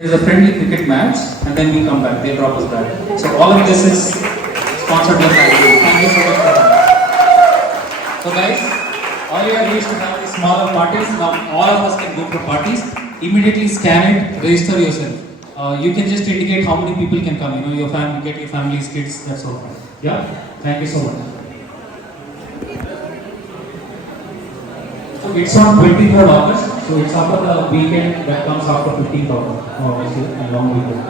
There is a friendly cricket match and then we come back, they drop us back. So all of this is sponsored by Family. Thank you so much for that. So guys, earlier we used to have these smaller parties, now all of us can go for parties. Immediately scan it, register yourself. You can just indicate how many people can come, your family, get your family's kids, that's all. Yeah, thank you so much. So it's on 23rd August, so it's after the weekend that comes after 15th August, obviously, a long weekend.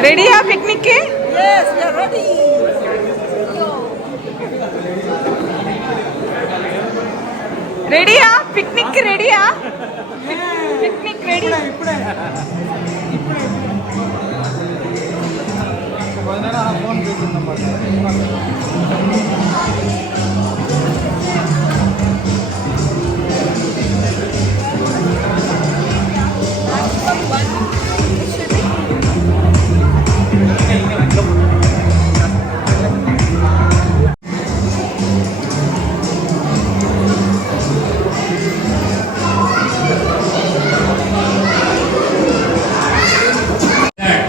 Ready ya picnic ke? Yes, we are ready. Ready ya picnic ke ready ya? Picnic ready. ఇప్పుడే phone చేసిందన్నమాట.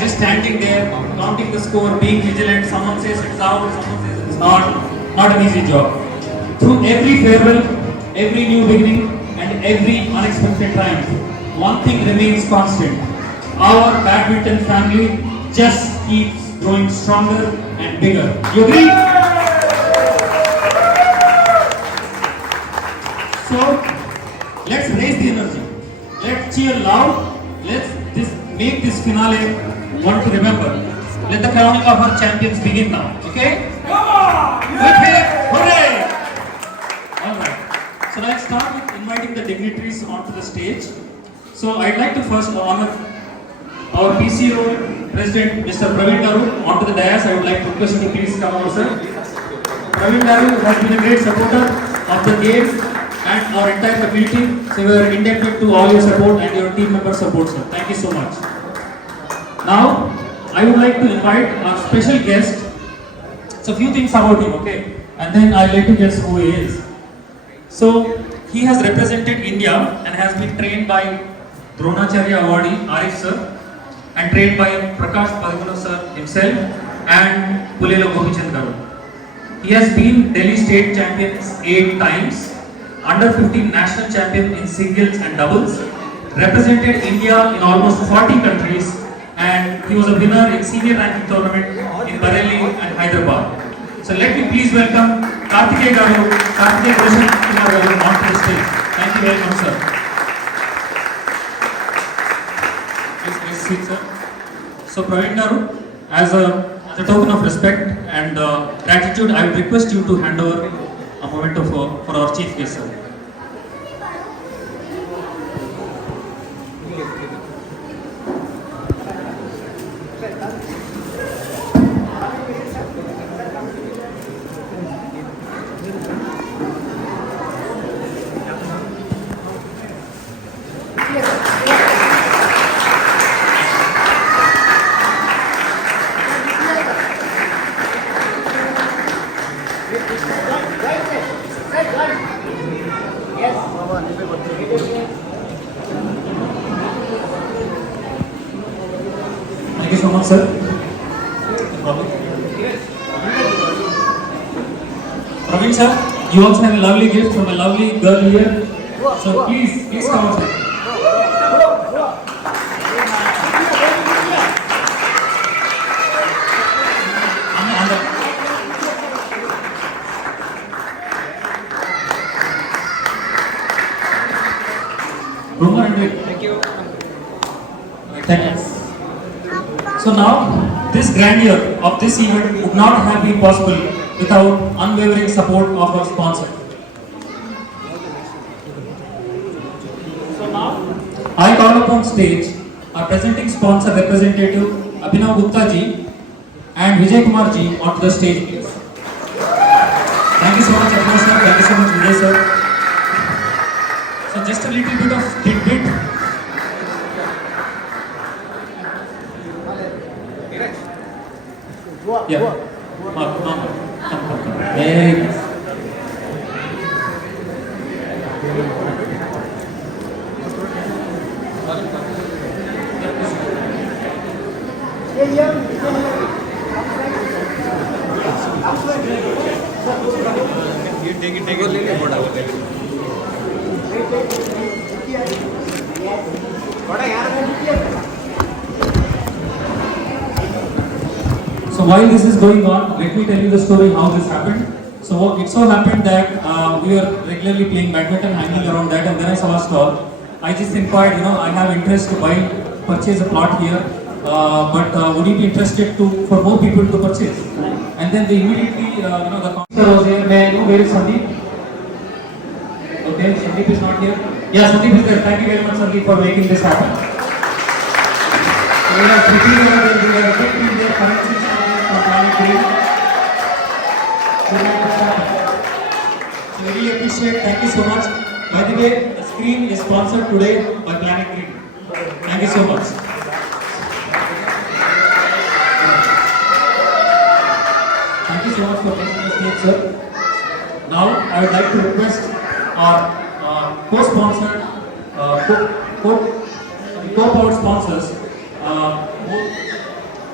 Just standing there, counting the score, being vigilant, someone says it's out, someone says it's not an easy job. Through every farewell, every new beginning, and every unexpected triumph, one thing remains constant. Our badminton family just keeps growing stronger and bigger. You agree? So, let's raise the energy. Let's cheer loud. Let's make this finale one to remember. Let the crowning of our champions begin now. Okay? Come on! With him, hooray! Alright. So let's start with inviting the dignitaries onto the stage. So I'd like to first honor our PCO President Mr. Praveen Daru onto the dais. I would like to request you to please come over, sir. Praveen Daru has been a great supporter of the game and our entire community. So we are indebted to all your support and your team member support, sir. Thank you so much. Now, I would like to invite our special guest. So, a few things about him, okay? And then I'll let you guess who he is. So, he has represented India and has been trained by Dronacharya awardee Arif sir and trained by Prakash Padguna sir himself and Pulelo Gopichand garu. He has been Delhi State Champions 8 times, under 15 national champion in singles and doubles, represented India in almost 40 countries, and he was a winner in senior ranking tournament in Bareilly and Hyderabad. So let me please welcome Karthikeya Roshan Kumar garu onto the stage. Thank you very much, sir. Please sit, sir. So Praveen Garu, as a token of respect and gratitude, I would request you to hand over a memento for our chief guest, sir. Thank you so much, sir. No problem. Praveen sir, you also have a lovely gift from a lovely girl here. So please come on, sir. Thank you. Thank you. So now, this grandeur of this event would not have been possible without unwavering support of our sponsor. So now, I call upon stage our presenting sponsor representative Abhinav Gupta ji and Vijay Kumar ji onto the stage, please. Thank you so much, Abhinav sir. Thank you so much, Vijay sir. So just a little bit of tidbit. Yeah. Come. Very good. So while this is going on, let me tell you the story how this happened. So it so happened that we were regularly playing badminton, hanging around that, and then I saw a stall. I just inquired, I have interest to purchase a plot here, but would you be interested for more people to purchase? And then they immediately, the counselor was here. May I know where is Sandeep? Okay, Sandeep is not here. Yeah, Sandeep is there. Thank you very much, Sandeep, for making this happen. So we have Priti over there. We have Rick in there. Currency from Planet Green. So we really appreciate. Thank you so much. By the way, the screen is sponsored today by Planet Green. Thank you so much. Thank you so much for taking the stage, sir. Now, I would like to request our co-sponsored, co-powered sponsors, both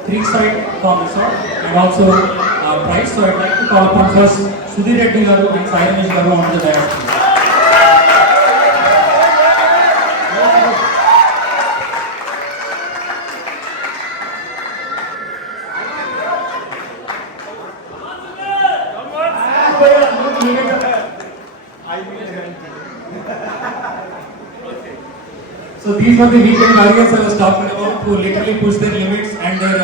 Creekside Farm Resort and also Price. So I'd like to call upon first Sudhir Reddy Garu and Sai Ramesh Garu on the dais. So these were the weekend warriors I was talking about, who literally push their limits and their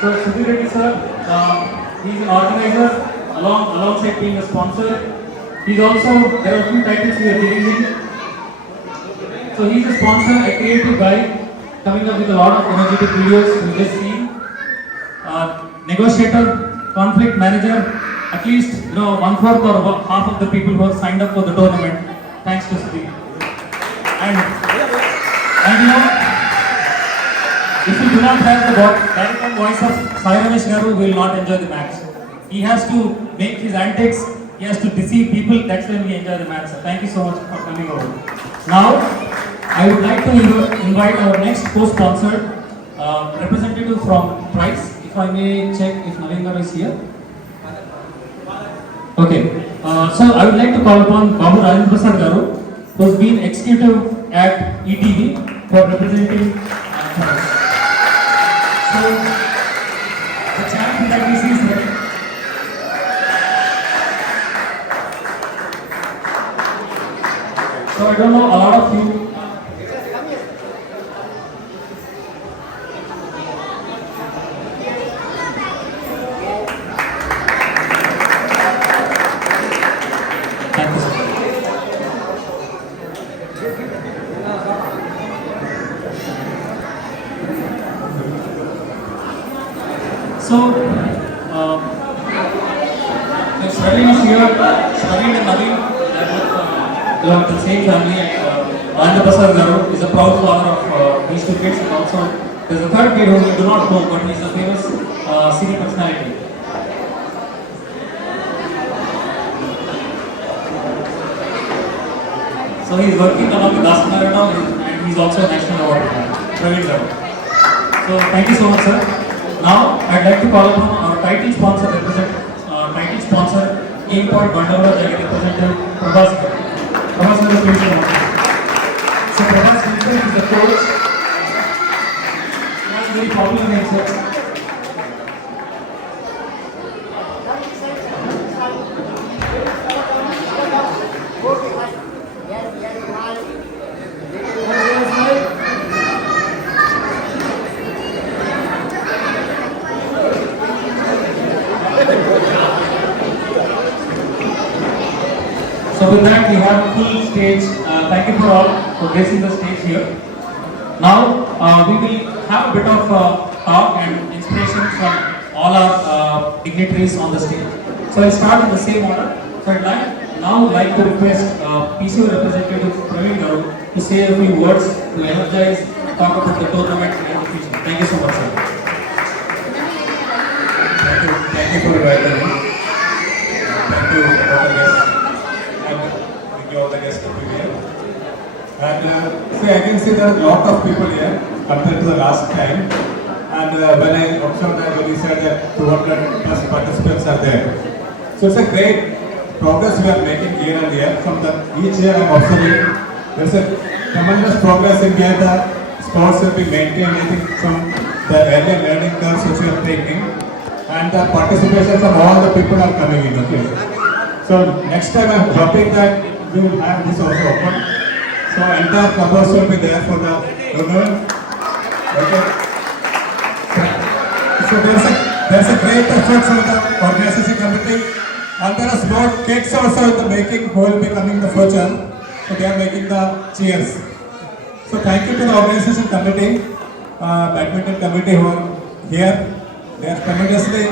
So Sudhir Reddy sir, he's an organizer alongside being a sponsor. He's also, there are a few titles we are giving him. So he's a sponsor, a creative guy, coming up with a lot of energetic videos we just seen. Negotiator, conflict manager, at least 1/4 or half of the people who have signed up for the tournament. Thanks to Sudhir. And if you do not have the baritone voice of Sai Ramesh Garu, we will not enjoy the match. He has to make his antics, he has to deceive people, that's when we enjoy the match. So thank you so much for coming over. Now, I would like to invite our next co-sponsor, representative from Price. If I may check if Naveen Garu is here. Okay, so I would like to call upon Babu Rajendra Prasad Garu, who has been executive at ETV for representing Price. So, the champ that we see is ready. So I don't know, a lot of you. Thank you, sir. So, if Sravin is here, Sravin and Naveen, they belong to the same family, and Rajendra Prasad Garu is a proud father of these two kids, and also there's a third kid whom we do not know, but he's a famous senior personality. So he's working along with us now, and he's also a national award winner, Praveen Garu. So thank you so much, sir. Now I'd like to call upon our title sponsor, Game Point Bandavara Jagati representative Prabhas Garu. Prabhas Garu, please come on. So Prabhas Garu is the coach. He has a very popular name, sir. So with that, we have a full stage. Thank you for all for gracing the stage here. Now we will have a bit of talk and inspiration from all our dignitaries on the stage. So I'll start in the same order. So I'd now like to request PCO representative Praveen Garu to say a few words to energize, talk about the tournament and the future. Thank you so much, sir. Thank you for inviting me. Thank you all the guests. And thank you all the guests to be here. And see, I can see there are a lot of people here compared to the last time. And when I observed that, when you said that 200 plus participants are there. So it's a great progress we are making year and year. From each year I'm observing there's a tremendous progress in where the sports will be maintained, I think, from the earlier learning curves which we are taking. And the participation from all the people are coming in, okay. So next time I'm hoping that we will have this also open. So entire clubhouse will be there for the tournament. Okay. So there's a great effort from the organization committee. And there are small kids also in the making who will be coming in the future. So they are making the cheers. So thank you to the organization committee, badminton committee who are here. They are tremendously,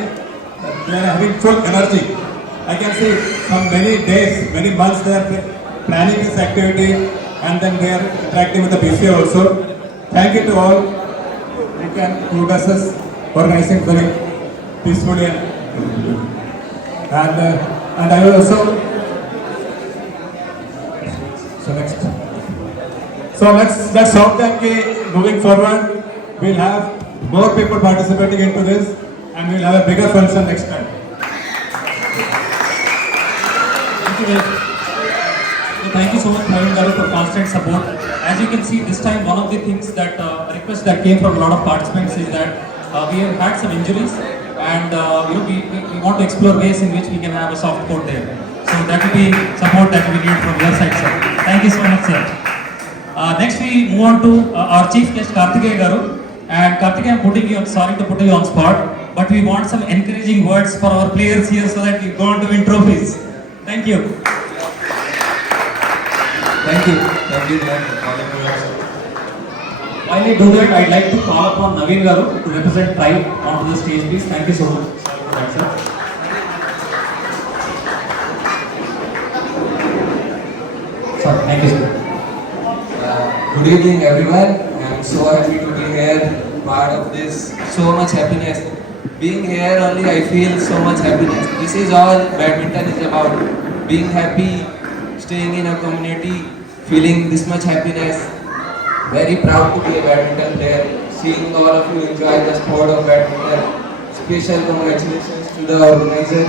they are having full energy. I can see from many days, many months they are planning this activity and then they are interacting with the BCA also. Thank you to all who does this organizing very peacefully and I will also, so let's hope that moving forward we'll have more people participating into this and we'll have a bigger function next time. Thank you, thank you so much, Praveen Garu, for constant support. As you can see, this time one of the things that a request that came from a lot of participants is that we have had some injuries, and we want to explore ways in which we can have a soft court there. So that will be support that we need from your side, sir. Thank you so much, sir. Next, we move on to our chief guest, Karthikeya Garu. And Karthikeya, I'm sorry to put you on spot, but we want some encouraging words for our players here so that we go on to win trophies. Thank you. Thank you, ma'am, for calling me also. While I do that, I'd like to call upon Naveen Garu to represent Tribe onto the stage, please. Thank you so much. Sorry for that, sir. Sorry, thank you, sir. Good evening, everyone. I'm so happy to be here, part of this. So much happiness. Being here only, I feel so much happiness. This is all badminton is about. Being happy, staying in a community, feeling this much happiness. Very proud to be a badminton player. Seeing all of you enjoy the sport of badminton. Special congratulations to the organizer.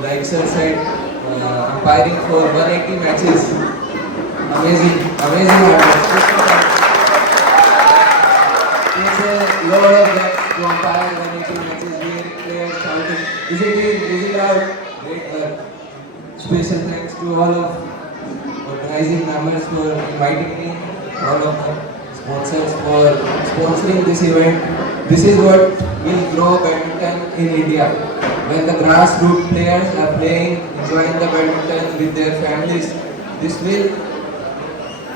Like sir said, umpiring for 180 matches. Amazing hard work. It's a lot of that to umpire 180 matches, hearing players shouting, is it out? Great work. Special thanks to all of organizing members for inviting me, all of the sponsors for sponsoring this event. This is what will grow badminton in India. When the grassroots players are playing, enjoying the badminton with their families, this will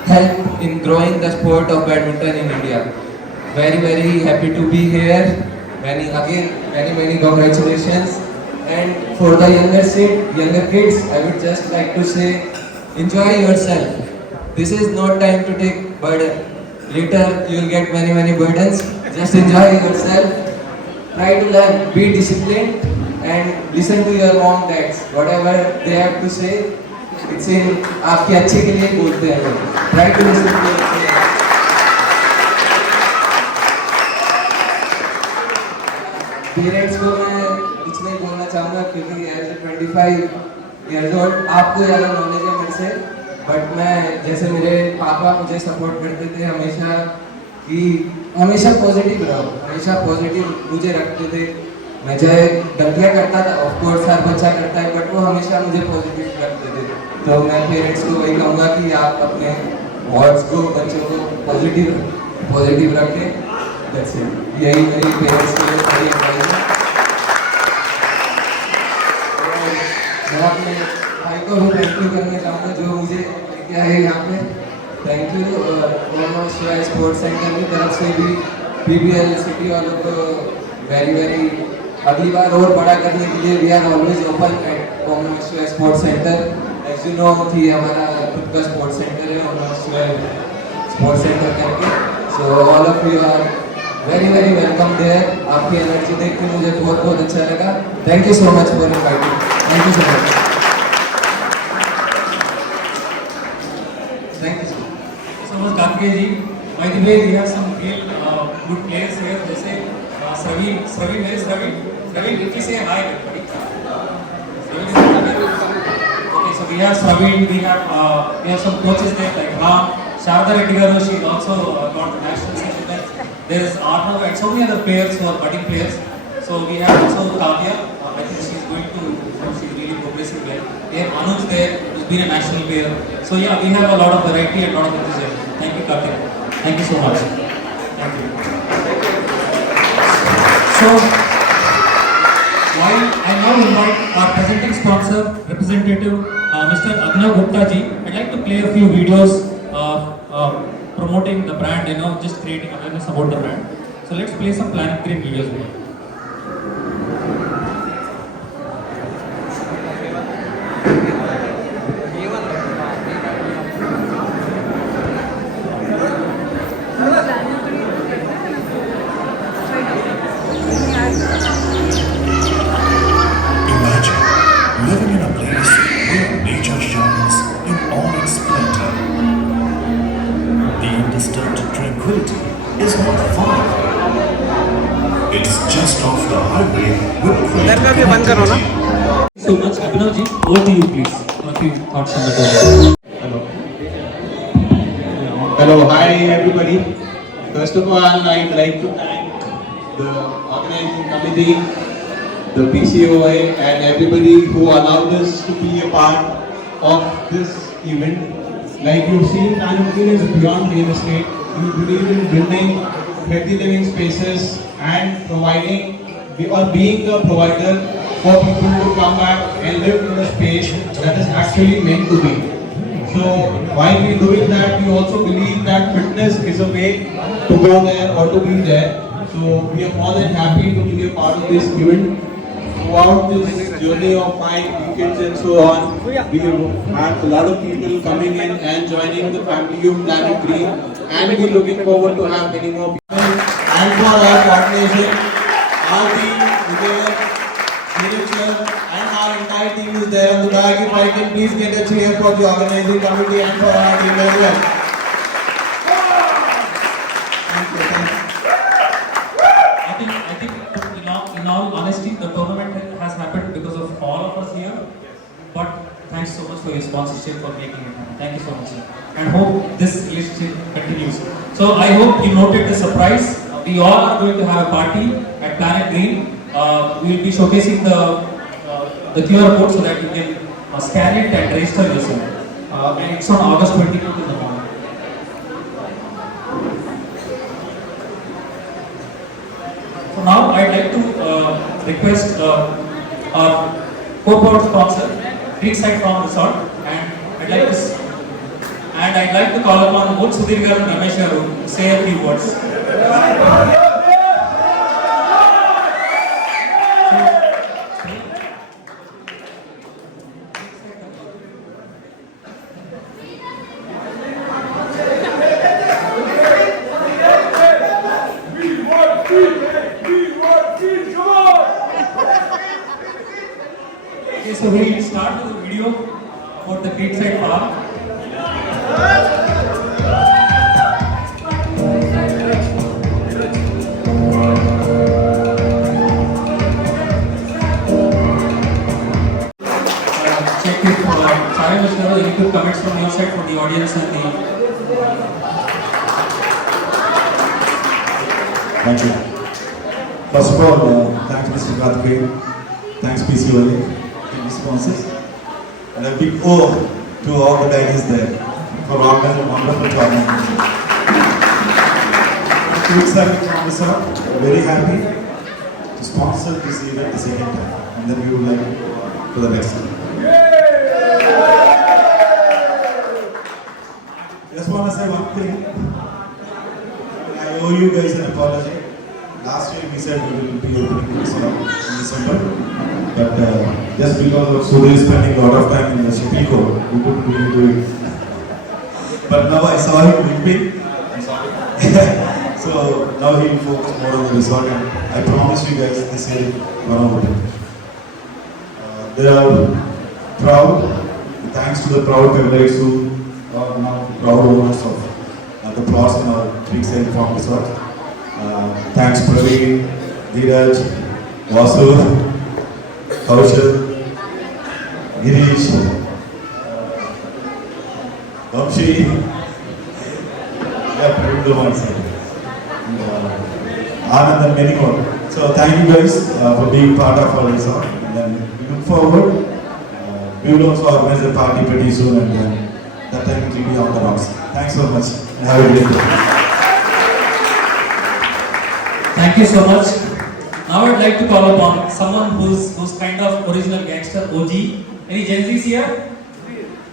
help in growing the sport of badminton in India. Very happy to be here. Many congratulations. And for the younger kids, I would just like to say, enjoy yourself. This is not time to take burden. Later you will get many burdens. Just enjoy yourself. Try to learn, be disciplined, and listen to your mom, dads. Whatever they have to say, it's in आपके अच्छे के लिए बोलते हैं लोग. Try to listen to your parents. Parents को मैं कुछ नहीं बोलना चाहूँगा क्योंकि एज ए 25 years old आपको ज़्यादा नॉलेज है मेरे से, बट मैं जैसे मेरे पापा मुझे सपोर्ट करते थे हमेशा कि हमेशा पॉजिटिव रहो, हमेशा पॉजिटिव मुझे रखते थे. मैं चाहे गलतियाँ करता था, ऑफ कोर्स हर बच्चा करता है, बट वो हमेशा मुझे पॉजिटिव रखते थे. तो मैं पेरेंट्स को वही कहूँगा कि आप अपने वर्ड्स को, बच्चों को पॉजिटिव रखें. That's it. यही मेरी पेरेंट्स के लिए बड़ी एडवाइस है. मैं अपने भाई को भी थैंक यू करना चाहूँगा जो मुझे क्या है यहाँ पे. Thank you. और शिवाय स्पोर्ट्स सेंटर की तरफ से भी PBL city वालों को very अगली बार और बड़ा करने के लिए we are always open at Commonwealth Sports Center. As you know कि हमारा खुद का sports center है Commonwealth Sports Center करके. So all of you are very welcome there. आपकी एनर्जी देख के मुझे बहुत अच्छा लगा. Thank you so much for inviting. Thank you so much. Thank you so much. So much Karthikeya ji. By the way, we have some real good players here. जैसे Sravin is Sravin. Sravin, if you say hi, everybody. Sravin is here. Okay, so we have Sravin. We have some coaches there like Ram, Sharda Reddy garu. She also got the national selection. There is Arnav and so many other players who are budding players. So we have also Kavya. I think she's going to. She's really progressing well. We have Anuj there, who's been a national player. So yeah, we have a lot of variety and a lot of enthusiasm. Thank you, Karthik. Thank you so much. Thank you. So, while I now invite our presenting sponsor, representative, Mr. Abhinav Gupta ji, I'd like to play a few videos promoting the brand, just creating awareness about the brand. So let's play some Planet Green videos here. Imagine living in a place where nature shines in all its splendor. The undisturbed tranquility is not far. It's just off the highway with great So much, Abhinav ji, over to you please. A few thoughts on the topic. Hello, hi everybody. First of all, I'd like to thank the organizing committee, the PCOA, and everybody who allowed us to be a part of this event. Like you've seen, Planet Green is beyond real estate. We believe in building healthy living spaces and providing or being the provider for people to come back and live in a space that is actually meant to be. So while we're doing that, we also believe that fitness is a way to go there or to be there. So we are more than happy to be a part of this event. Throughout this journey of 5 weekends and so on, we have had a lot of people coming in and joining the family of Planet Green, and we're looking forward to have many more people. And for our coordination, our team, Uday, Neeraj, and our entire team is there on the back. If I can please get a cheer for the organizing committee and for our team as well. Thank you. I think in all honesty, the tournament has happened because of all of us here. But thanks so much for your sponsorship for making it happen. Thank you so much, sir. And hope this relationship continues. So I hope you noted the surprise. We all are going to have a party at Planet Green. We will be showcasing the QR code so that you can scan it and register yourself. And it's on August 22nd in the morning. So now I'd like to request our co-powered sponsor, Creekside Farm Resort, and I'd like to call upon both Sudhir garu and Ramesh garu to say a few words. Okay, so we'll start with a video about the Creekside Farm. Check if Sai Vishnu, any good comments from your side for the audience and the. Thank you. First of all, thanks Mr. Karthikeya, thanks PCOA, and sponsors, and a big O to all the guys there for organizing a wonderful tournament. Creekside Farm Resort, very happy to sponsor this event the second time, and then we would like for the next time. Just want to say one thing. I owe you guys an apology. Last year we said we will be opening this in December, but just because of Sudhir spending a lot of time in the shipping code, we couldn't really do it. But now I saw him limping. I'm sorry. So now he will focus more on the resort, and I promise you guys this year we're going to open. They are proud. Thanks to the proud families who are now proud owners of the plots in our Big Sail Farm Resort. Thanks Praveen, Dheeraj, Vasu, Kaushal, Girish, Vamshi, yeah, Praveen the one side, and Anand and many more. So thank you guys for being part of our resort, and then we look forward. We will also organize a party pretty soon, and that time it will be on the rocks. Thanks so much, and have a great day. Thank you so much. Now I'd like to call upon someone who's kind of original gangster, OG. Any Gen Zs here?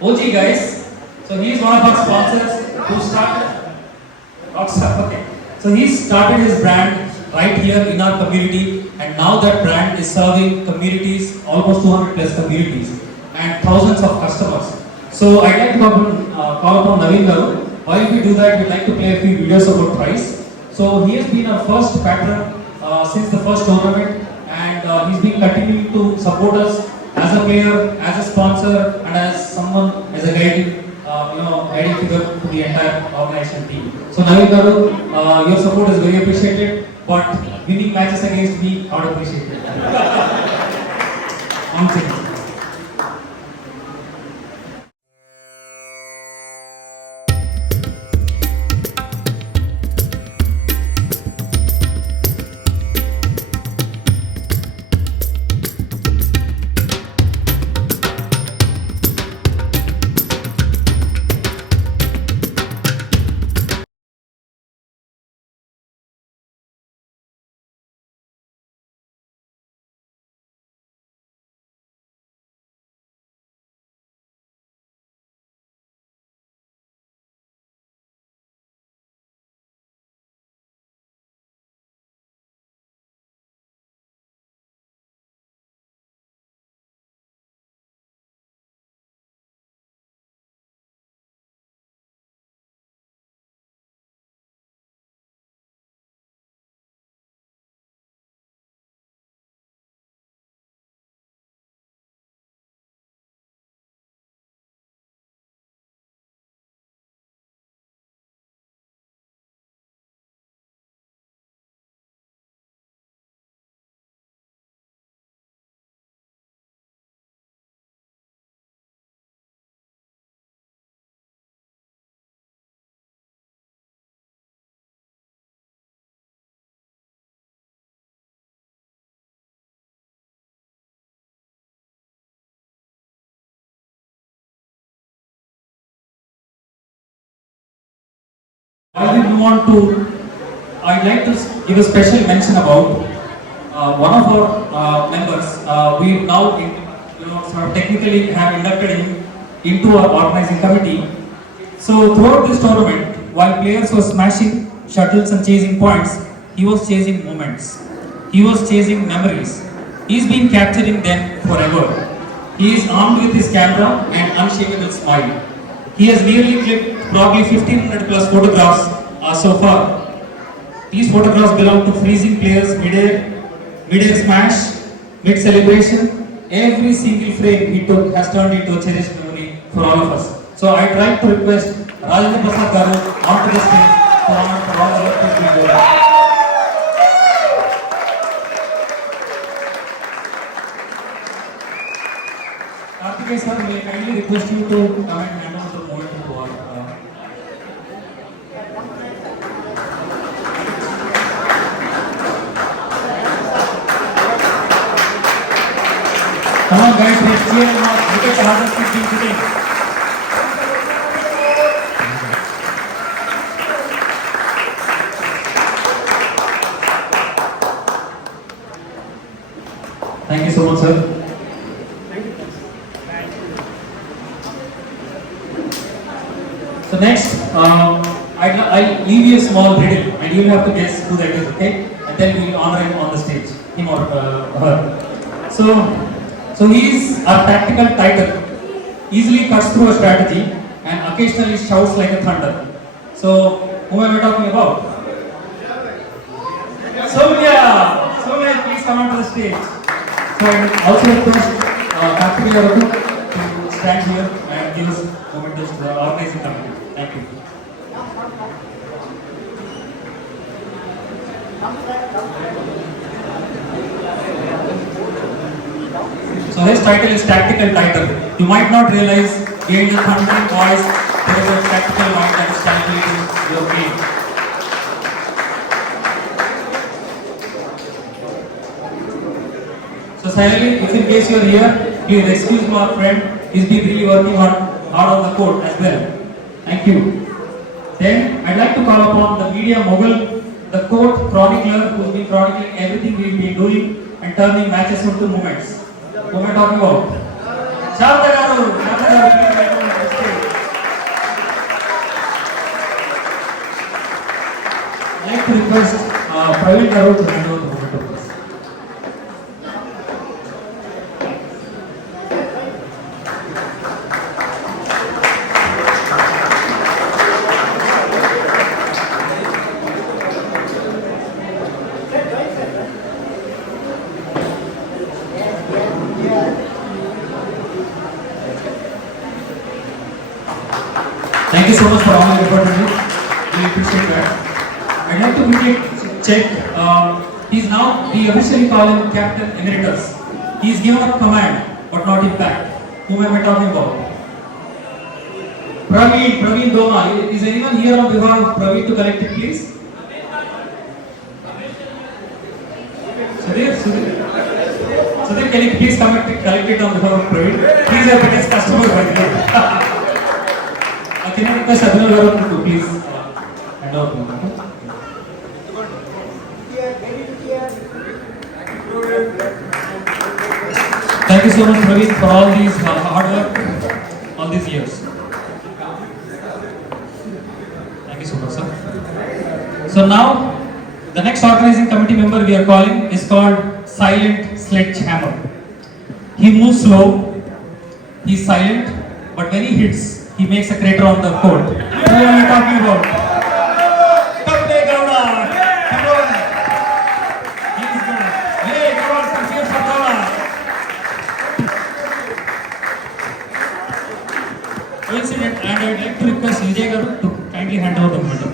OG guys. So he's one of our sponsors who started Rockstar. Okay. So he started his brand right here in our community, and now that brand is serving communities, almost 200 plus communities, and thousands of customers. So I'd like to call upon Naveen Garu. While we do that, we'd like to play a few videos about price. So he has been our first patron since the first tournament, and he's been continuing to support us as a player, as a sponsor, and as someone, as a guiding figure to the entire organization team. So Naveen Garu, your support is very appreciated, but winning matches against me, not appreciated. On thing. While we move on to, I'd like to give a special mention about one of our members. We now, sort of technically have inducted him into our organizing committee. So throughout this tournament, while players were smashing shuttles and chasing points, he was chasing moments. He was chasing memories. He's been capturing them forever. He is armed with his camera and unshakable smile. He has nearly clipped probably 1500 plus photographs so far. These photographs belong to freezing players mid-air smash, mid-celebration. Every single frame he took has turned into a cherished memory for all of us. So I try to request Rajendra Prasad Garu onto the stage to honor all of us. Karthikeya sir, may I kindly request you to come and hand over the moment to our come on guys, let's cheer him up. Look at the hardest he's been today. Thank you so much, sir. So next, I'll leave you a small riddle. and you will have to guess who that is, okay? And then we will honor him on the stage, him or her. So he is our tactical titan, easily cuts through a strategy, and occasionally shouts like a thunder. So, who am I talking about? Soumya, please come onto the stage. So, I also request Karthik Garu to stand here and give us momentous to the organizing committee. Thank you. So his title is Tactical Titan. You might not realize behind the thundering voice there is a tactical mind that is calculating your game. So silently, if in case you are here, please excuse my friend. He's been really working hard on the court as well. Thank you. Then I'd like to call upon the media mogul, the court chronicler who's been chronicling everything we've been doing and turning matches into moments. Who am I talking about? Sharda Garu, please welcome to the stage. I'd like to request Praveen Garu to hand over the moment of this. Thank you so much for all your opportunity. We appreciate that. I'd like to quickly check. We officially call him Captain Emeritus. He's given up command, but not impact. Whom am I talking about? Praveen Doma. Is anyone here on behalf of Praveen to collect it, please? Sudhir, can you please collect it on behalf of Praveen? Please have biggest customer by the way. Can I request Abhinay Garu to please hand out the moment? Thank you so much, Praveen, for all these hard work, all these years. Thank you so much, sir. So now, the next organizing committee member we are calling is called Silent Sledgehammer. He moves slow, he's silent, but when he hits, he makes a crater on the court. Who am I talking about? Kappe Gowda! Come on! He's good. Hey, come on, some cheers for Gowda! Coincident, and I'd like to request Vijay Garu to kindly hand over the momentum.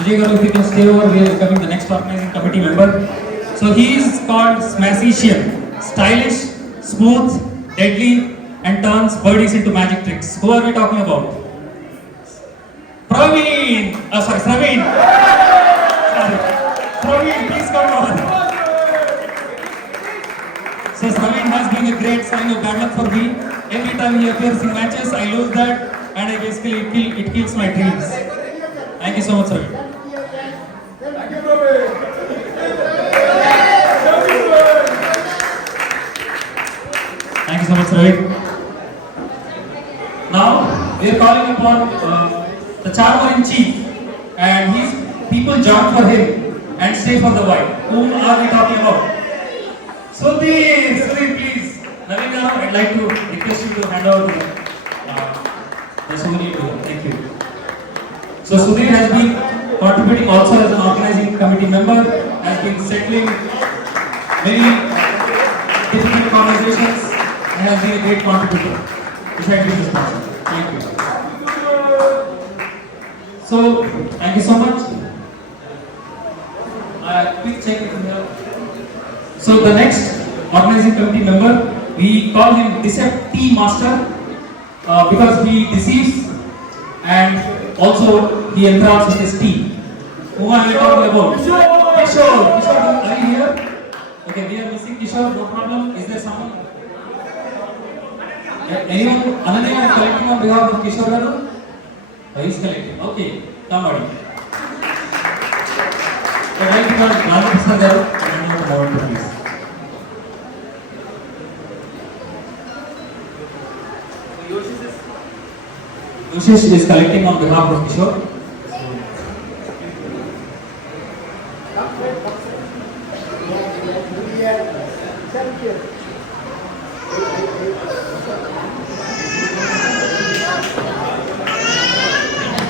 Vijay Garu, if you can stay over, we are becoming the next organizing committee member. So he is called Smashician, stylish, smooth, deadly, and turns birdies into magic tricks. Who are we talking about? Praveen! Praveen! Praveen, please come on. So Praveen has been a great sign of bad luck for me. Every time he appears in matches, I lose that, and it kills my dreams. Thank you so much, Praveen. Thank you so much, Ravi. Now, we are calling upon the charmer in chief, and his people jump for him and stay for the white. Whom are we talking about? Sudhir, please. Naveen, I'd like to request you to hand over the souvenir to him. Thank you. So Sudhir has been contributing also as an organizing committee member, has been settling many difficult conversations, and has been a great contributor. Besides being responsible. Thank you. So, thank you so much. Quick check it here. So the next organizing committee member, we call him Decepti Master because he deceives and also he enthralls with his team. Who are we talking about? Kishore, are you here? Okay, we are missing Kishore, no problem. Is there someone? Anyone? Ananya collecting on behalf of Kishore Garu? Oh, he's collecting. Okay, come on. So, right now, Rana Prasad garu, and now the board, please. Yoshish is collecting on behalf of Kishore.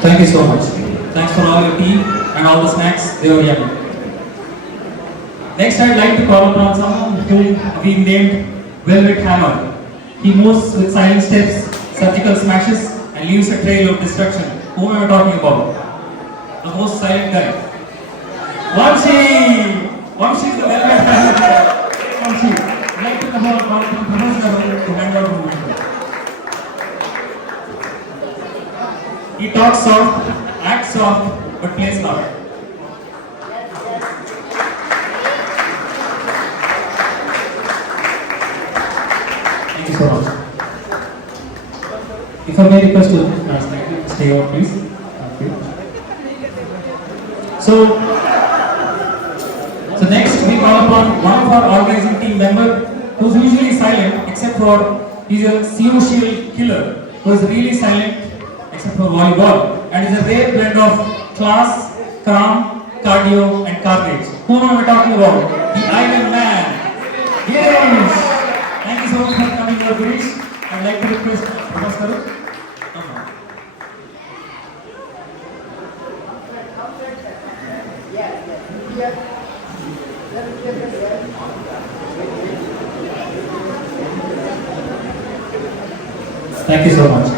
Thank you so much. Thanks for all your tea and all the snacks. They were yummy. Next, I'd like to call upon someone whom we named Velvet Hammer. He moves with silent steps, surgical smashes, and leaves a trail of destruction. Whom am I talking about? The most silent guy. Vamshi! Vamshi is the Velvet Hammer. Vamshi. I'd like to call upon Professor to hand out the moment. He talks soft, acts soft, but plays loud. Thank you so much. If I may request you, stay over please. Thank you. So next we call upon one of our organizing team member who's usually silent except for he's a social killer who is really silent except for volleyball and is a rare blend of class, calm, cardio and carnage. Whom am I talking about? The Iron Man. Girish! Thank you so much for coming here, Girish. I'd like to request Professor. Thank you so much.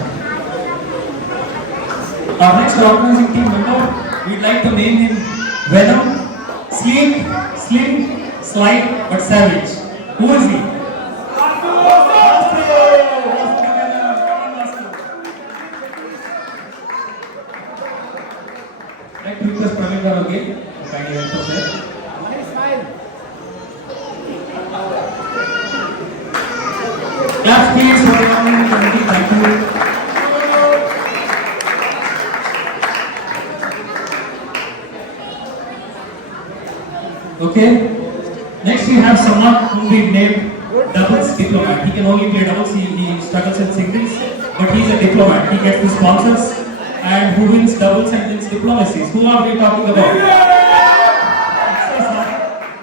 Our next organizing team member, we'd like to name him Venom, sleek, slim, slight, but savage. Who is he? I'd like to request Praveen Garu again. Kindly help us there. Clap please for the organizing committee. Thank you. Okay. Next we have someone whom we named doubles diplomat. He can only play doubles. He struggles in singles, but he's a diplomat. He gets the sponsors and who wins doubles and wins diplomacies. Who are we talking about? So sorry.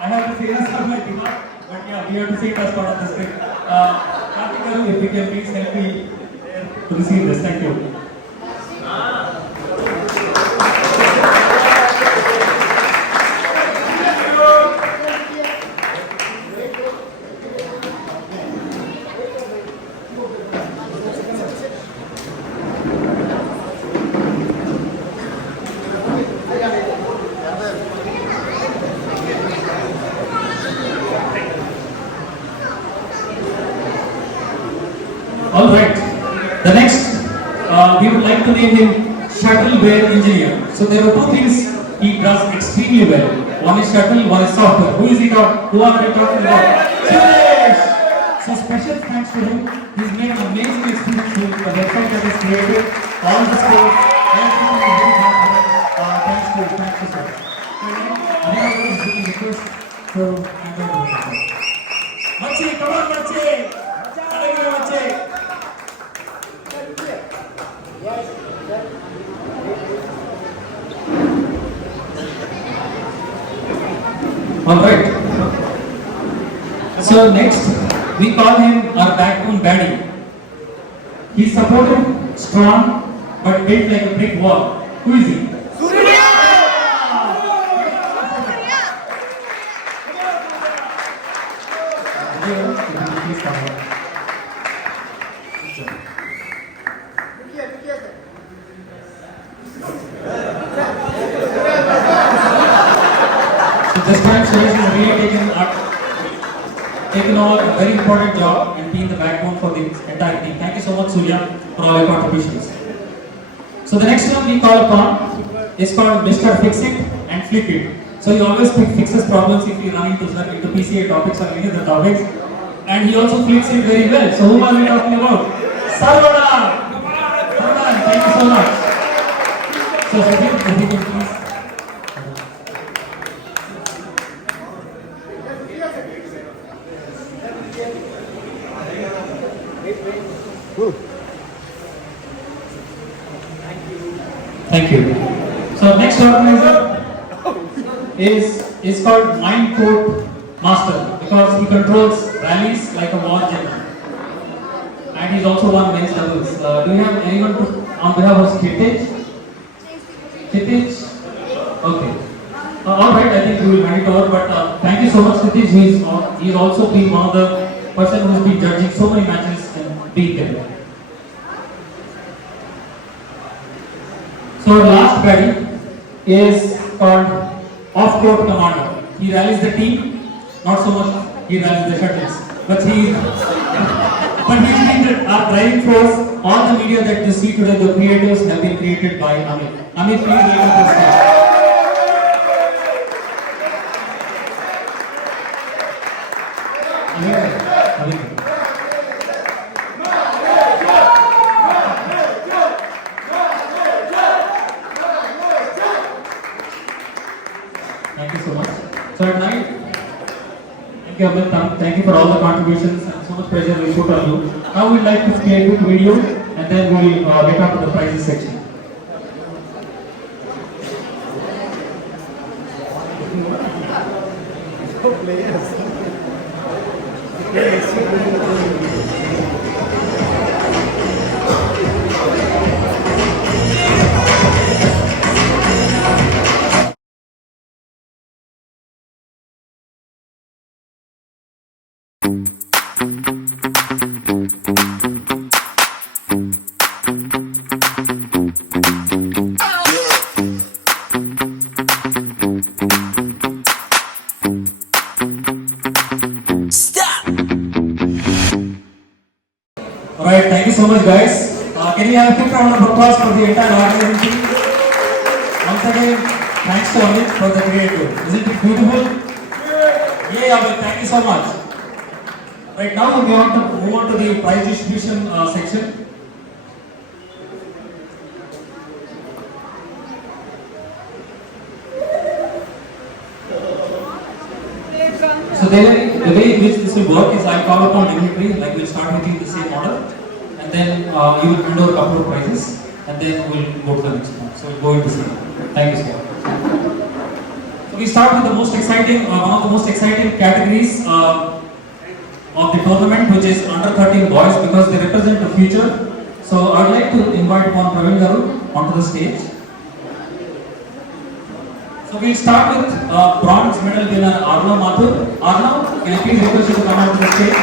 I have to say this on my behalf, but yeah, we have to say it as part of this thing. Karthik Garu, if you can please help me to receive this. Thank you. Alright, the next, we would like to name him Shuttleware Engineer. So there are two things he does extremely well. One is shuttle, one is software. Who is he talking? Who are we talking about? Suresh! So special thanks to him. He's made an amazing experience with the website that is created, all the skills, everything is very helpful. Thanks to sir. I think I was looking request, so I'm going to do it. Machi, come on Machi! Machi! Alright. So next, we call him our backbone baddie. He's supportive, strong, but built like a brick wall. Who is he? Surya! Please come on. This time Suresh has really taken over a very important job and been the backbone for the entire team. Thank you so much Surya for all your contributions. So the next one we call upon is called Mr. Fix It and Flip It. So he always fixes problems if we run into PCA topics or any other topics, and he also flips it very well. So whom are we talking about? Sarvana! Sarvana, thank you so much. So Sudhir, if you can please. Thank you. So next organizer is called Mind Court Master because he controls rallies like a war general, and he's also won men's doubles. Do you have anyone on behalf of Kshitij? Kshitij? Okay. All right. I think we will hand it over. But thank you so much, Kshitij. He's also been one of the person who's been judging so many matches and beat them. So our last baddie is called Off-Court Commander. He rallies the team, not so much he rallies the shuttles, but he's been our driving force. All the media that you see today, the creators have been created by Amit. Amit, please welcome to the stage. Amit. Thank you so much. So at night, thank you Amit, thank you for all the contributions and so much pressure we put on you. Now we'd like to play a quick video and then we'll get up to the prizes section. Alright, thank you so much guys. Can you have a quick round of applause for the entire organizing team? Once again, thanks to Amit for the creative. Isn't it beautiful? Yeah, Amit, thank you so much. Right now we want to move on to the prize distribution section. So the way in which this will work is I call upon dignitary, like we'll start with you in the same order, and then you will hand over a couple of prizes, and then we'll go to the next one. So we'll go into same. Thank you, sir. So we start with the most exciting, one of the most exciting categories of the tournament, which is under 13 boys, because they represent the future. So I would like to invite upon Praveen Garu onto the stage. So we'll start with bronze medal winner Arnav Mathur. Arnav, can I please request you to come out to the stage?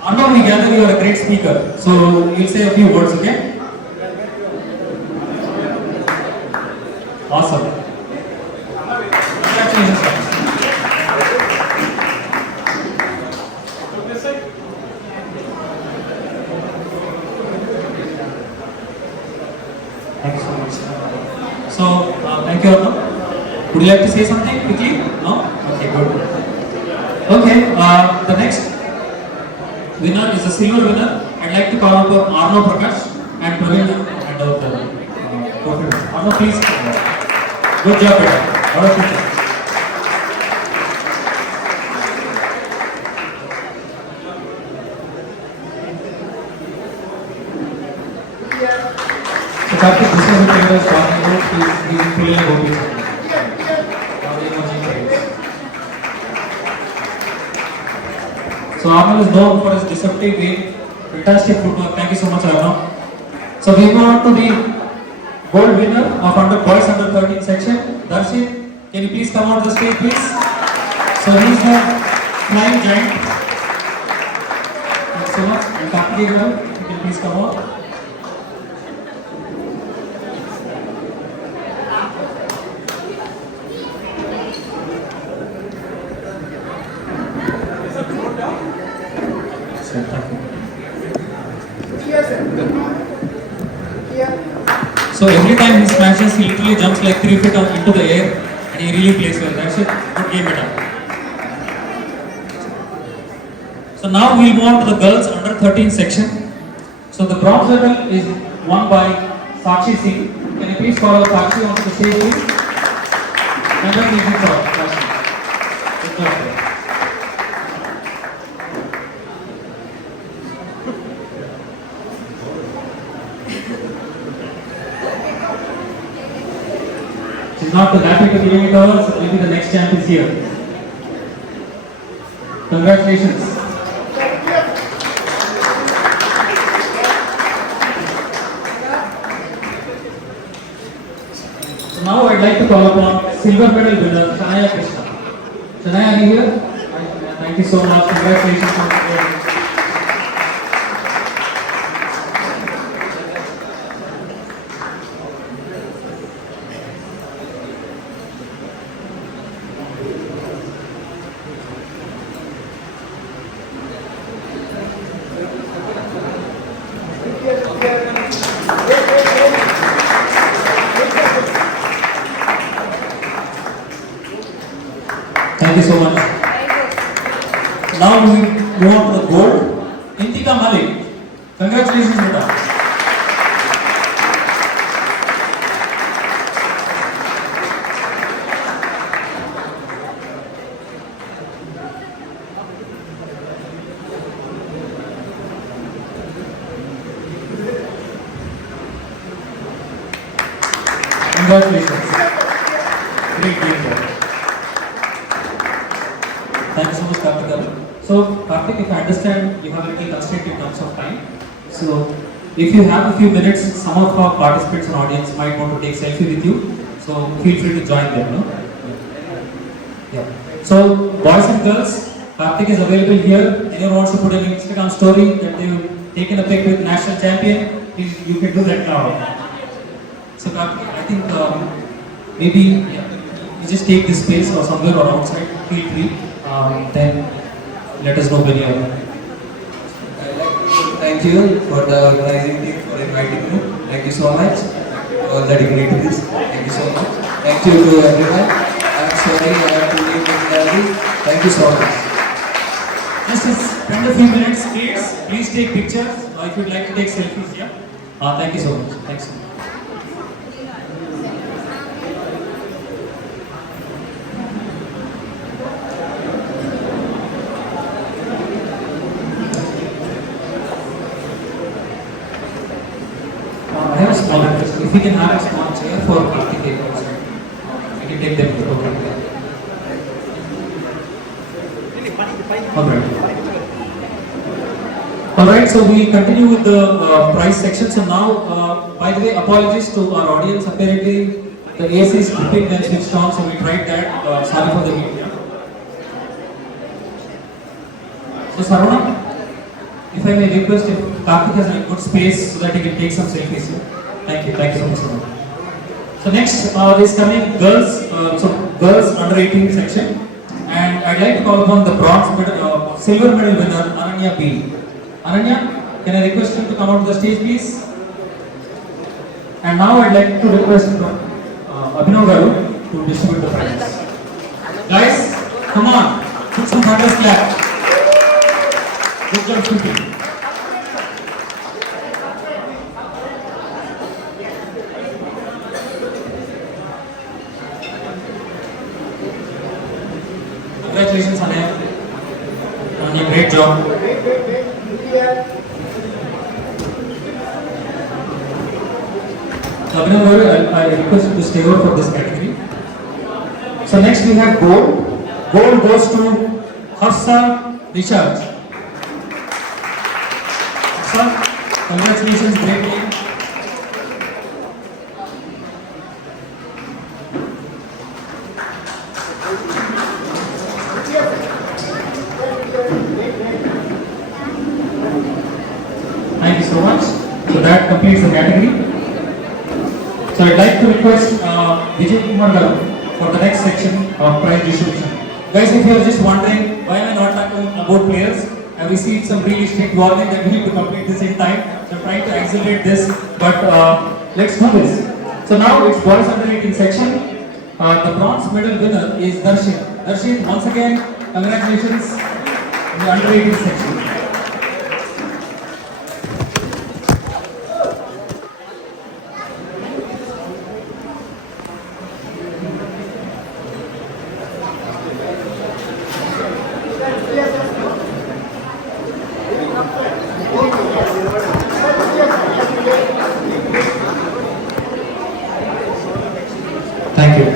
Arnav, we gather you are a great speaker. So you'll say a few words, okay? Awesome. Congratulations, sir. Thank you so much. So, thank you, Arnav. Would you like to say something quickly? No? Okay, good. Okay, the next winner is a silver winner. I'd like to call up Arnav Prakash and Praveen and over the trophy. Arnav, please. Good job, Peter. Lot of future. So, Karthik, this is the Taylor's talking about. He's pulling a goal. So Arnav is known for his deceptive game, fantastic footwork. Thank you so much, Arnav. So we go on to the gold winner of boys under 13 section, Darshit. Can you please come out the stage, please? So he's the flying giant. Thank you so much. And Karthik, you can please come out. So every time he smashes, he literally jumps like 3 feet up into the air and he really plays well. That's it. Good game, Beta. So now we'll move on to the girls under 13 section. So the bronze medal is won by Sakshi Singh. Can you please follow Sakshi onto the stage, please? Congratulations, Sakshi. Good job, sir. She's not too happy to giving it over, so maybe the next champ is here. Congratulations. So now I'd like to call upon silver medal winner Shanaya Krishna. Shanaya, are you here? Thank you so much. Congratulations on today. Thank you so much. Now we move on to the gold. Intika Malik. Congratulations, Rita. Congratulations. Great game. Thank you so much, Karthik. So, Karthik, if I understand, you have a little constraint in terms of time. So, if you have a few minutes, some of our participants and audience might want to take selfie with you. So, feel free to join them. No? Yeah. So, boys and girls, Karthik is available here. Anyone wants to put an Instagram story that they've taken a pic with national champion, please, you can do that now. So, Karthik, I think maybe you just take this space or somewhere or outside. Feel free. Then let us know when you are. I'd like to thank you for the organizing team for inviting me. Thank you so much for the dignitaries. Thank you so much. Thank you to everyone. I'm sorry I have to leave this early. Thank you so much. Just spend a few minutes, kids. Please take pictures. If you'd like to take selfies, yeah. Thank you so much. Thanks so much. I have a small request. If we can have a small chair for Karthik also. We can take them to the program. Alright, so we continue with the prize section. So now, by the way, apologies to our audience. Apparently, the AC is tripping when switched on, so we tried that. Sorry for the media. So Sarvana, if I may request if Karthik has a good space so that he can take some selfies here. Thank you so much. So next is coming girls, girls under 18 section, and I'd like to call upon the bronze medal, silver medal winner Ananya B. Ananya, can I request you to come out to the stage, please? And now I'd like to request Abhinav Garu to distribute the prizes. Guys, come on, put some thunder clap. Good job, shooting. Congratulations, Ananya. Ananya, great job. Abhinav Garu, I request you to stay over for this category. So next we have gold. Gold goes to Hafsa Recharge. Hafsa, congratulations, great game. Thank you so much. So that completes the category. So I'd like to request Vijay Kumar Garu for the next section of prize distribution. Guys, if you are just wondering why am I not talking about players, I have received some really strict warning that we need to complete this in time. So I'm trying to accelerate this, but let's do this. So now it's boys under 18 section. The bronze medal winner is Darshan. Darshan, once again, congratulations. in the under 18 section. Thank you.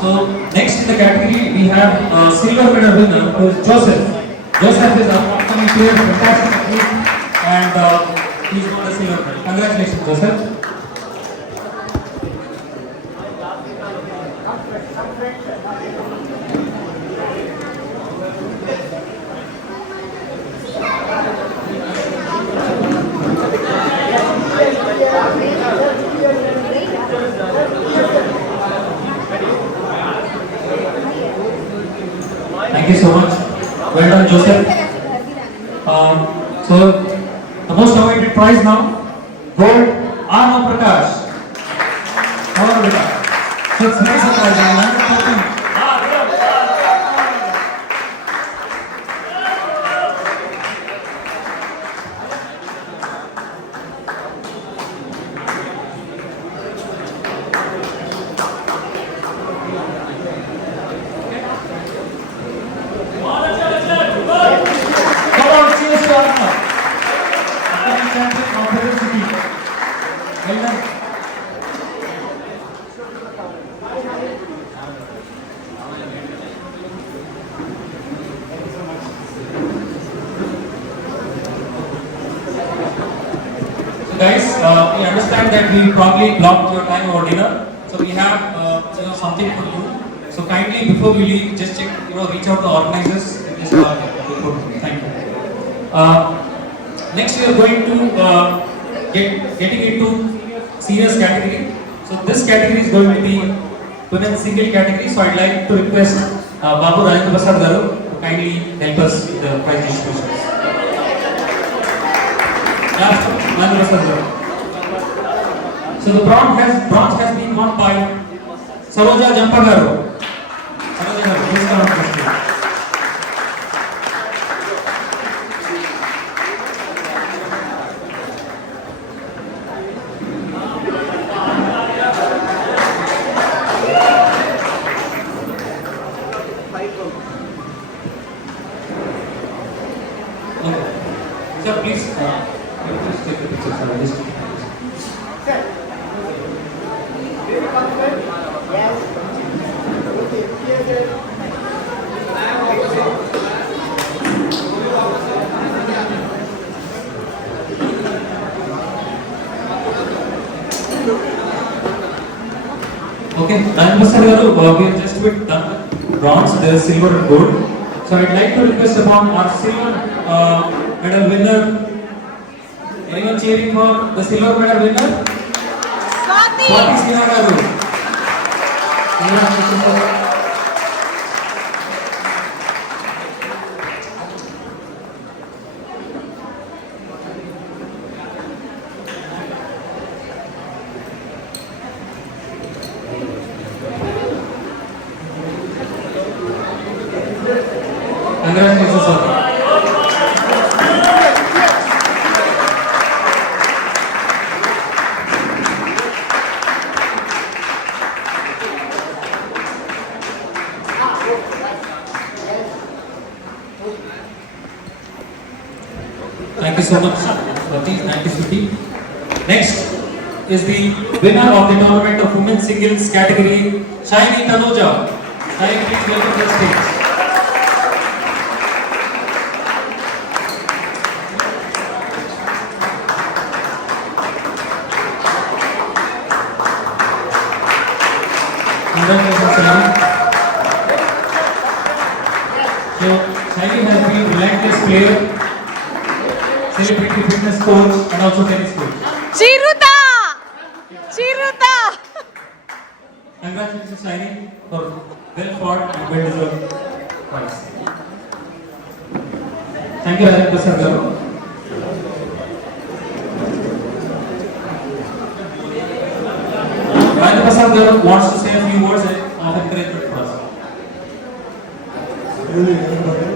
So next in the category we have silver medal winner who is Joseph. Joseph is our upcoming player, fantastic athlete, and he's won the silver medal. Congratulations, Joseph. Thank you so much. Well done, Joseph. So, the most awaited prize now, gold, Arnav Prakash. Arnav Prakash. So, it's nice surprise, and come on, cheers to Arnav. Upcoming champion of Heron City. Well done. So guys, we understand that we probably blocked your time over dinner. So we have something for you. So kindly before we leave, just check, reach out to organizers. Just, thank you. Next we are going to getting into serious category. So this category is going to be women's single category. So I'd like to request Babu Rajendra Prasad Garu to kindly help us with the prize distributions. Last one, Rajendra Prasad Garu. So the bronze has been won by Saroja Jampa Garu. Saroja Garu, please come on the stage. Sir, please take the picture, sir. Just okay, Rajendra Prasad Garu, we have just been done with bronze, there is silver and gold. So I'd like to request upon our silver medal winner. Anyone cheering for the silver medal winner? Swati Sinha Garu. Congratulations, sir. Thank you so much, Swati. Thank you, Swati. Next is the winner of the tournament of women's singles category, Shaini Tanuja. Shaini, please welcome to the stage. Congratulations, Shaini. So, Shaini has been relentless player, celebrity fitness coach, and also tennis coach. Chiruta! Chiruta! Congratulations, Shaini, for well fought and well deserved prize. Thank you, Rajendra Prasad Garu. Rajendra Prasad Garu wants to say a few words of encouragement for us. Good evening, everybody.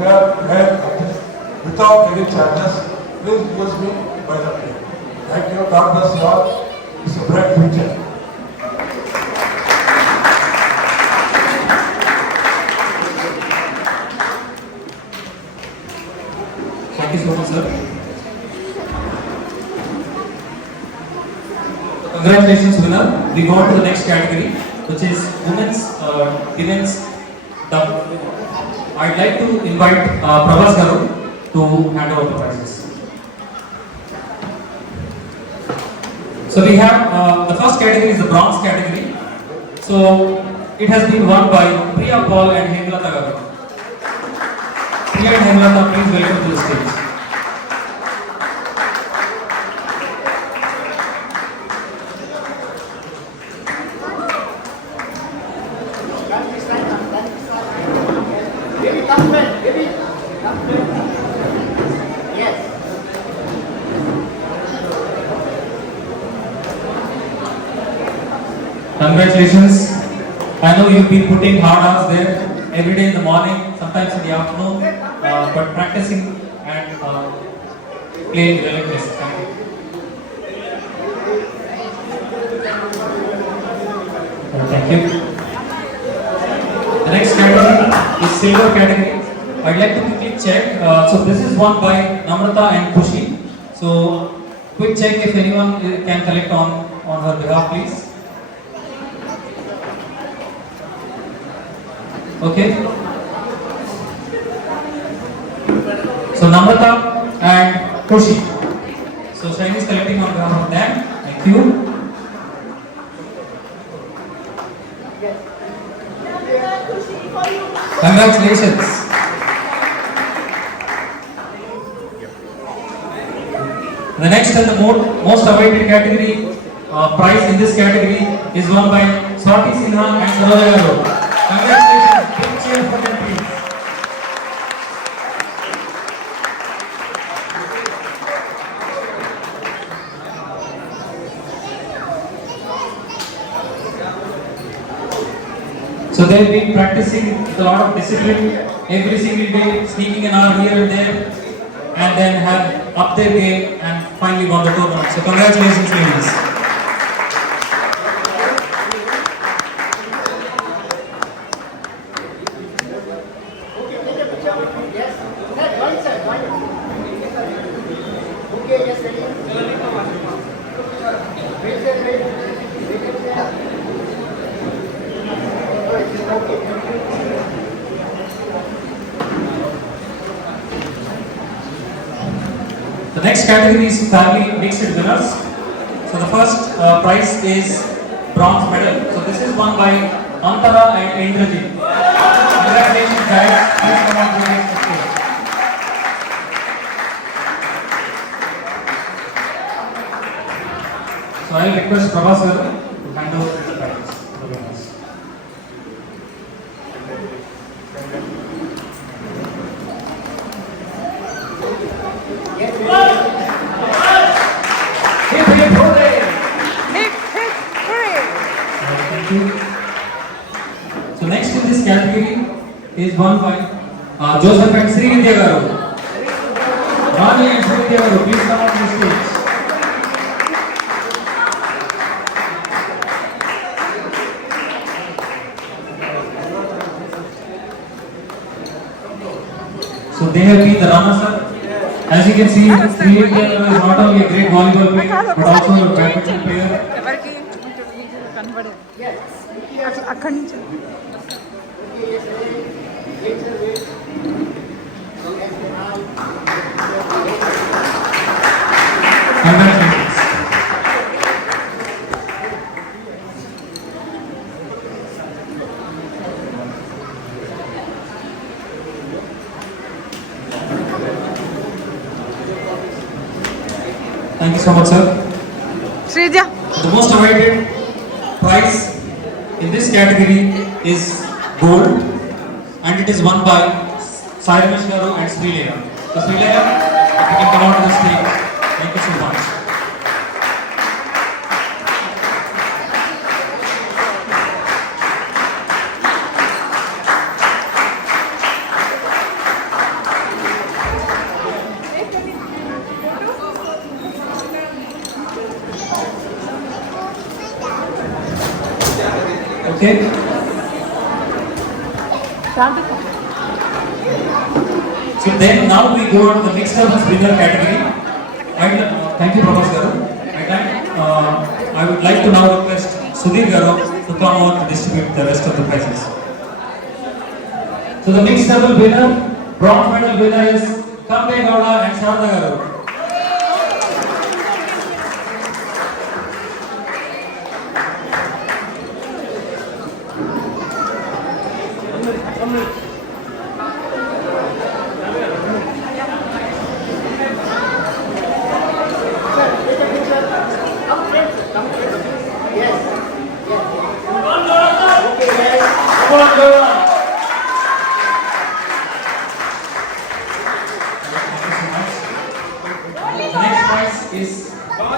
where without any charges. Please use me by the way. Thank you. God bless you all. It's a bright future. Thank you so much, sir. Congratulations, winner. We go on to the next category, which is women's events. I'd like to invite Prabhas Garu to hand over the prizes. So we have the first category is the bronze category. So it has been won by Priya Paul and Hemlata Garu. Priya and Hemlata, please welcome to the stage. Congratulations. I know you've been putting hard hours there every day in the morning, sometimes in the afternoon, but practicing and playing relentless. Thank you. Thank you. The next category is silver category. I'd like to quickly check. So this is won by Namrata and Khushi. So quick check if anyone can collect on her behalf, please. Okay. So Namrata and Khushi. So Shine is collecting on behalf of them. Thank you. Congratulations. The next and the most awaited category prize in this category is won by Swati Sinha and Saroja Garu. Congratulations. Big cheer for them, please. So they've been practicing with a lot of discipline every single day, sneaking an hour here and there, and then have upped their game and finally won the tournament. So congratulations, ladies. The next category is family mixed winners. So the first prize is bronze medal. So this is won by Antara and Indrajit. Congratulations, guys. Please come on to the next stage. So I will request Prabhas to hand over the prize to the winners. Hip, hip, hooray! Hip, hip, hooray! Thank you. So next in this category is won by Joseph and Sri Vidya Garu. Rani and Sri Vidya Garu, please come on to the stage. So they have been the runners up. As you can see, Sri Vidya Garu is not only a great volleyball player, but also a badminton player. ఎవరికి కనబడేది అక్కడి నుంచి Congratulations. Thank you so much, sir. Sreeja The most awaited prize in this category is gold, and it is won by Sai Ramesh Garu and Sri Leela. So Sri Leela, if you can come out to the stage. Thank you so much. Okay. So then now we go on to the mixed doubles winner category. Thank you, Prabhas Garu. I would like to now request Sudhir Garu to come out to distribute the rest of the prizes. So the mixed double winner, bronze medal winner is Kambe Gowda and Sharda Garu.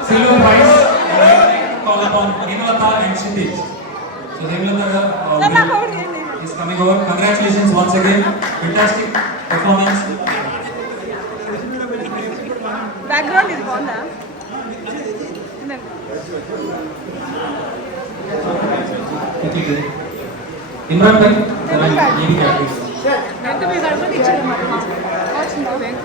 Silver prize, and I would like to call upon Hemlata and Kshitij. So Hemlata is coming over. Congratulations once again. Fantastic performance. Background is gone now. Imran bhai, ये भी category. मैं तो भी गड़बड़ ही चल रहा हूँ। What's moving?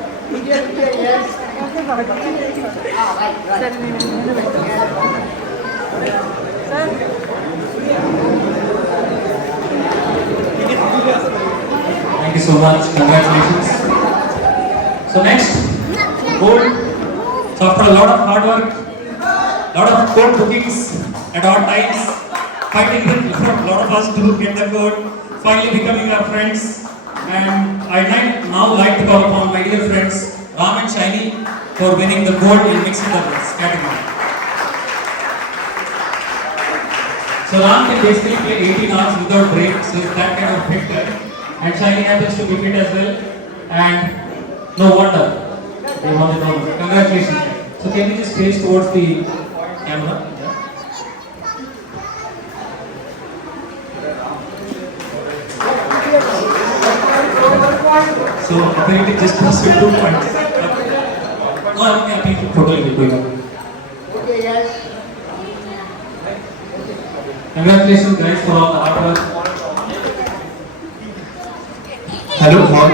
Sir Thank you so much. Congratulations. So next, gold. So after a lot of hard work, lot of code bookings at odd times, fighting with a lot of us to get the code, finally becoming our friends. And I'd now like to call upon my dear friends Ram and Shiny for winning the gold in mixed doubles category. So Ram can basically play 18 hours without break, so it's that kind of victor. And Shiny happens to be fit as well. And no wonder they won the gold. Congratulations. So can you just face towards the camera? So apparently just plus 2 points. No, I'm happy to totally going on. Okay, yes. Congratulations guys for all the hard work. Hello all.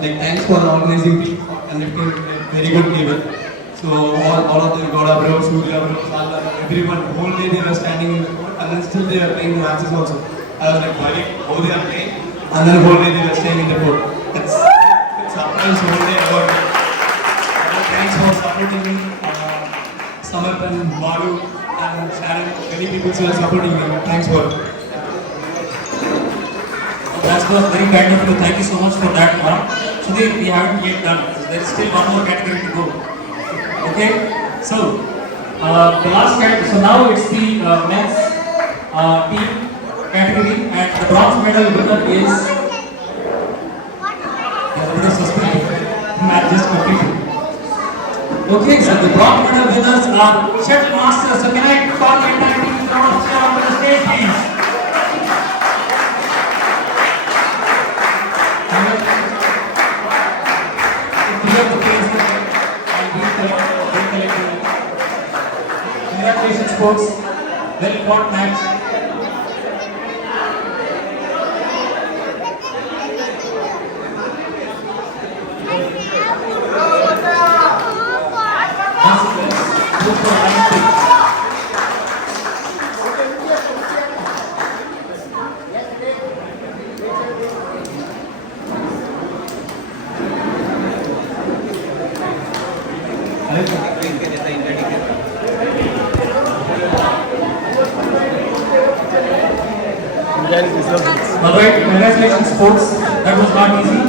Thanks for organizing the conducting very good event. So all of them, Gowda bro, Surya bro, Salla, everyone, whole day they were standing in the court and then still they were playing the matches also. I was like worrying how they are playing and then whole day they were staying in the court. It's surprise whole day about it. Thanks for supporting me, Samarpan, Balu and Sharon, many people who are supporting me. Thanks for it. That was very kind of you. Thank you so much for that, Ram. Today we haven't yet done. There is still one more category to go. Okay, so the last category. So now it's the men's team category, and the bronze medal winner is. Match just completed. Okay, so the bronze medal winners are shuttle masters. So can I call the entire team to the stage, please? Congratulations, folks. Well fought match. Alright, congratulations folks, that was not easy.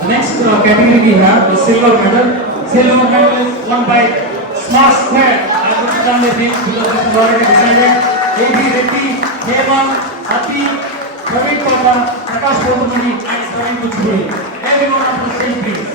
The next category we have is silver medal. Silver medal is won by Smart Square. I put it down the names because this is already decided. A.B. Reddy, Heman, Ati, Praveen Papa, Prakash Potumani and Praveen Kuchburi. Everyone up to the stage please.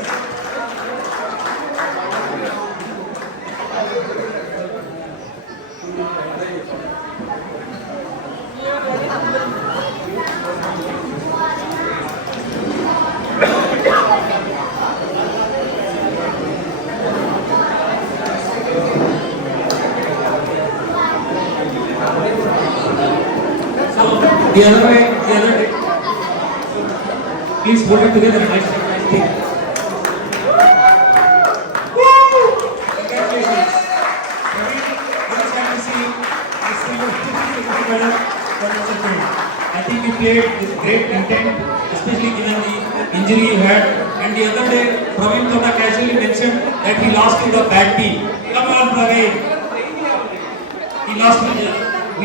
The other way, the other way. Please hold it together. Nice thing. Woo! Congratulations. Very excited to see this team of together for the second. I think we played with great intent, especially given the injury he had. And the other day, Praveen Kota casually mentioned that he lost to the bad team. Come on, Praveen. We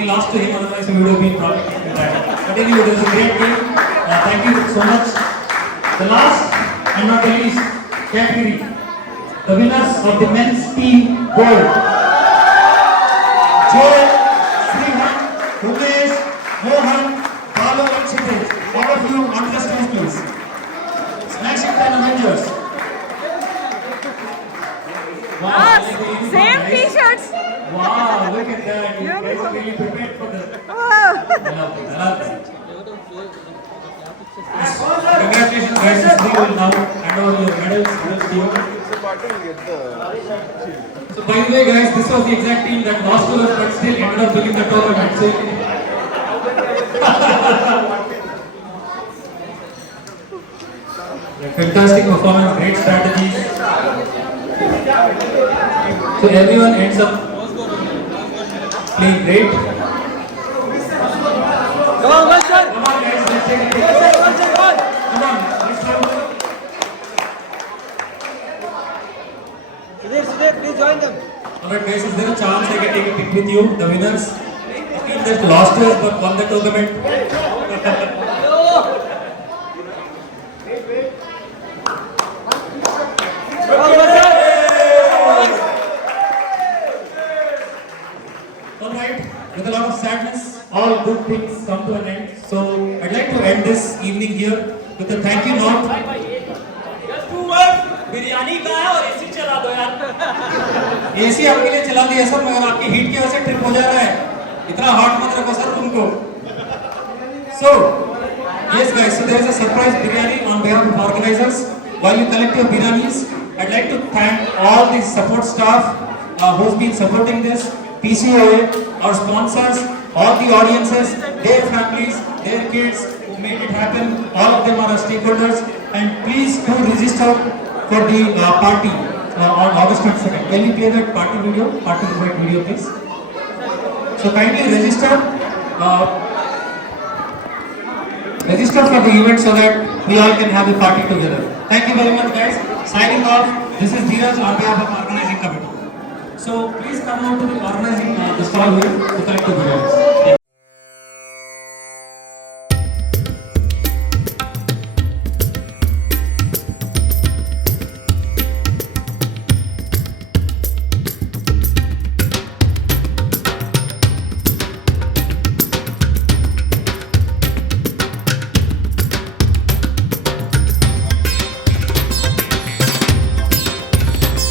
lost to him, otherwise we would have been probably taking that. But anyway, it was a great game. Thank you so much. The last and not the least category, the winners of the men's team gold. Joy, Srihan, Umesh, Mohan, Balu and Kshitij. All of you on the stage, please. Smashing 10 Avengers. Ah, same t-shirts. Wow, look at that. You guys are really prepared for this. Wow. I love that. Congratulations, guys. We will now hand over your medals to you. So, by the way, guys, this was the exact team that lost to us but still ended up winning the tournament. So, fantastic performance, great strategies. So, everyone ends up playing great. Come on, guys, let's take it. Come on, let's have Please join them. Alright guys, is there a chance I can take a pic with you, the winners? The team that lost us but won the tournament. Alright, with a lot of sadness, all good things come to an end. So I'd like to end this evening here with a thank you note. Biryani का है और AC चला दो यार। AC आपके लिए चला दिया सर, मगर आपकी हीट की वजह से ट्रिप हो जा रहा है। इतना हॉट मत रखो सर तुमको। So yes guys, so there is a surprise biryani on behalf of organizers. While you collect your biryanis, I'd like to thank all the support staff who's been supporting this, PCOA, our sponsors, all the audiences, their families, their kids who made it happen. All of them are our stakeholders, and please do register for the party on August 22nd. Can you play that party invite video please? So kindly register for the event so that we all can have a party together. Thank you very much guys. Signing off, this is Dheeraj on behalf of organizing committee. So please come out to the organizing the stall here to collect the videos.